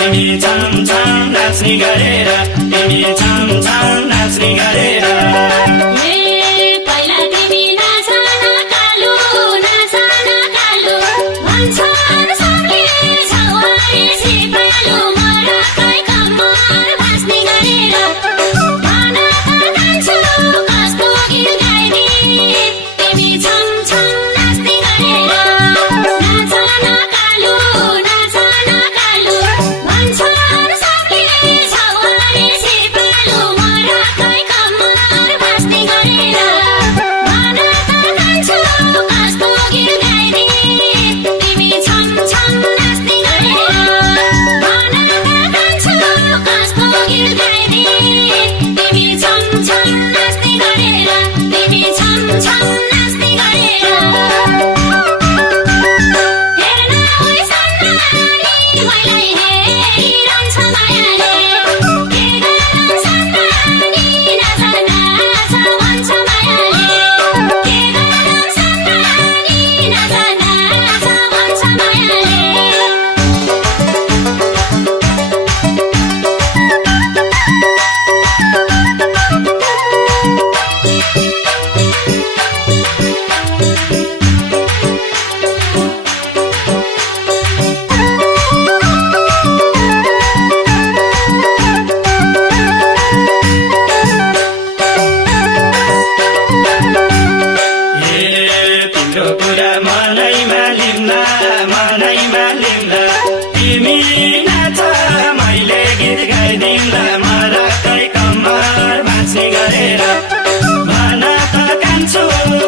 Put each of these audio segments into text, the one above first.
तिमी छम छम नाच्ने गरेर तिमी छम छम नाच्ने गरेर पहिला तिमी नाच न कालु भन्छन् सबले छौवारी सिपालु मरकै कम्मर भाँच्ने गरेर भन त कान्छु कस्तो गीत गाइदिए तिमी छम छम नाच्ने गरेर नाच न कालु भन्छन् सबले छौवारी सिपालु मरकै कम्मर भाँच्ने गरेर भन त कान्छु कस्तो गीत गाइदिए तिमी छम छम नाच्ने गरेर भन त कान्छु कस्तो गीत गाइदिए तिमी छम छम नाच्ने गरेर तिमी छम छम नाच्ने गरेर हेर्न उही सन्नानी मैलाई हेरिरहन्छ मायाले के गरौँ सन्नानी नाच नाच भन्छ मायाले के गरौँ सन्नानी नाच नाच भन्छ मायाले तिम्रो कुरा मनैमा लिम्ला तिमी नाच मैले गीत गाइदिउँला मरकै कम्मर भाँच्ने गरेर भन त कान्छु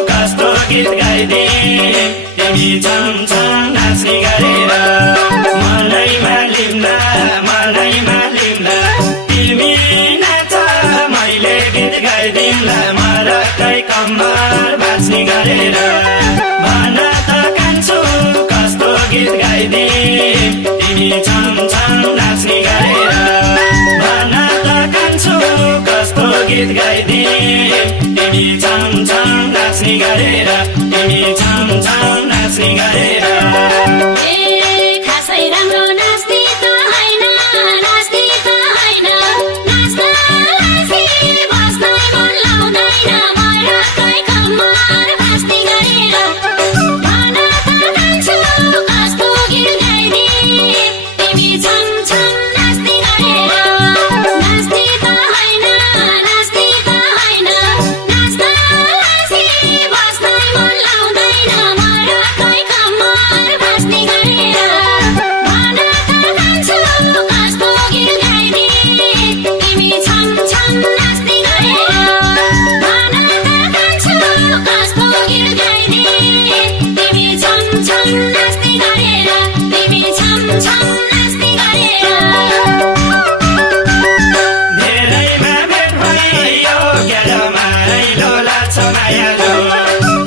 कस्तो गीत गाइदिए तिमी छम छम नाच्ने गरेर मनैमा लिम्ला तिमी नाच मैले गीत गाइदिउँला मरकै कम्मर भाँच्ने गरेर भन त कान्छु कस्तो गीत गाइदिए तिमी छम छम नाच्ने गरेर भन त कान्छु कस्तो गीत गाइदिए तिमी छम छम नाच्ने गरेर तिमी छम छम नाच्ने गरेर खासै राम्रो नाच्ने त होइन नाच्नलाई बस्नै मन लाउँदैन मरकै कम्मर भाँच्ने गरेर भन त कान्छु कस्तो गीत गाइदिए तिमी छम छम नाच्ने गरेर नाच्ने त होइन नाच्नलाई बस्नै मन लाउँदैन मरकै कम्मर भाँच्ने गरेर भन त कान्छु कस्तो गीत गाइदिए तिमी छम छम नाच्ने गरेर भन त कान्छु कस्तो गीत गाइदिए तिमी छम छम नाच्ने गरेर तिमी छम छम नाच्ने गरेर धेरैमा भेट भयो क्या मारैलो लाग्छ मायालो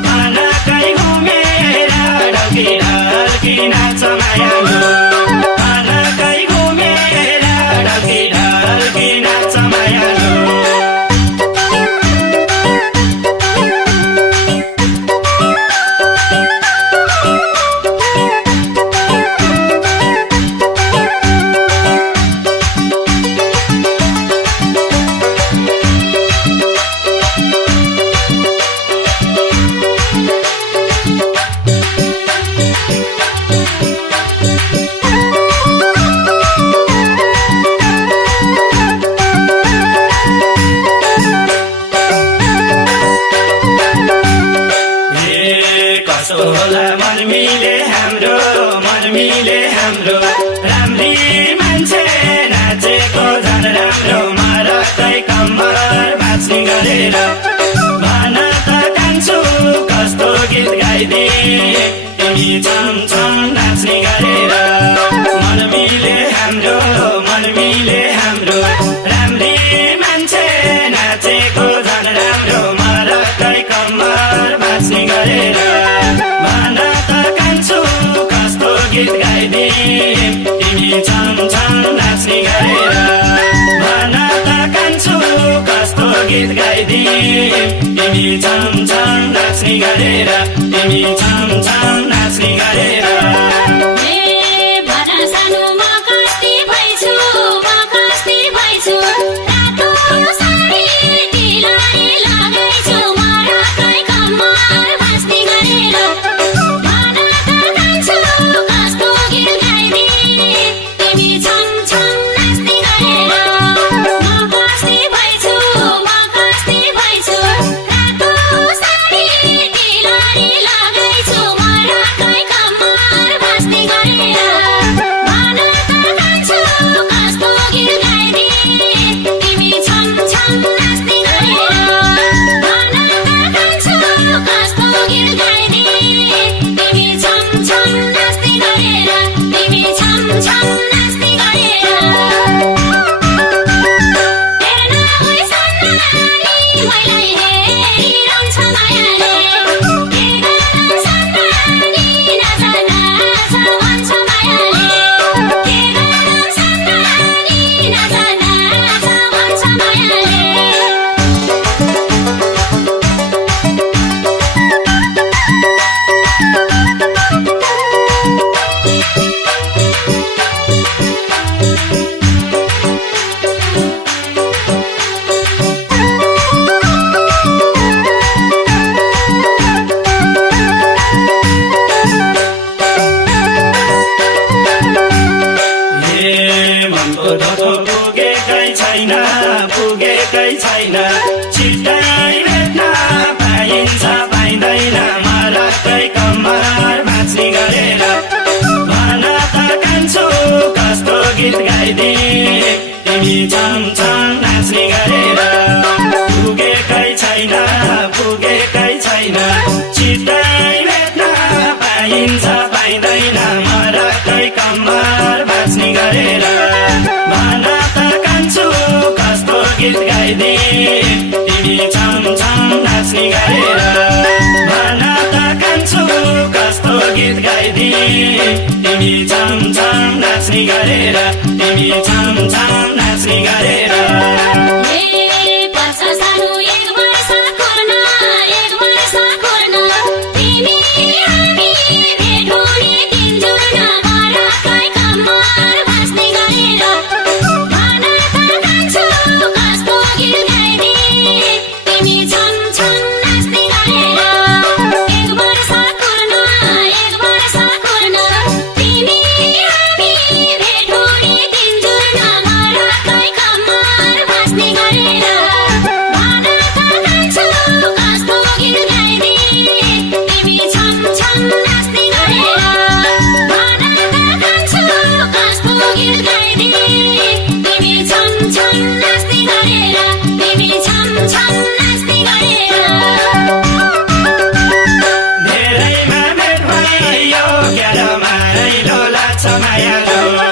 मनकै घुमेर ढल्की नाच्छ मायालो मनकै घुमेर ढल्की नाच्छ मायालो कसो होला मन मिले हाम्रो राम्री मान्छे नाचेको झन् राम्रो मरकै कम्मर भाँच्ने गरेर भन त कान्छु कस्तो गीत गाइदिए तिमी छम छम नाच्ने गरेर मन मिले हाम्रो राम्री मान्छे नाचेको झन् राम्रो मरकै कम्मर भाँच्ने गरेर भन त कान्छु कस्तो गीत गाइदिए तिमी छम छम नाच्ने गरेर भन त कान्छु कस्तो गीत गाइदिए तिमी छम छम नाच्ने गरेर तिमी छम छम नाच्ने गरेर भन सानोमा कस्ती भइछ छैन छिट्टै भेट्न पाइन्छ पाइँदैन मरकै कम्मर भाँच्ने गरेर भन त कान्छो कस्तो गीत गाइदिए तिमी छम छम नाच्ने गरेर पुगेकै छैन छिट्टै भेट्न पाइन्छ पाइँदैन मरकै कम्मर भाँच्ने गरेर भन त कान्छु कस्तो गीत गाइदिए तिमी छम छम नाच्ने गरेर भन त कान्छु कस्तो गीत गाइदिए तिमी छम छम नाच्ने गरेर तिमी छम छम नाच्ने गरेर धेरैमा भेट भयो क्यारो मारैलो लाग्छ मायालो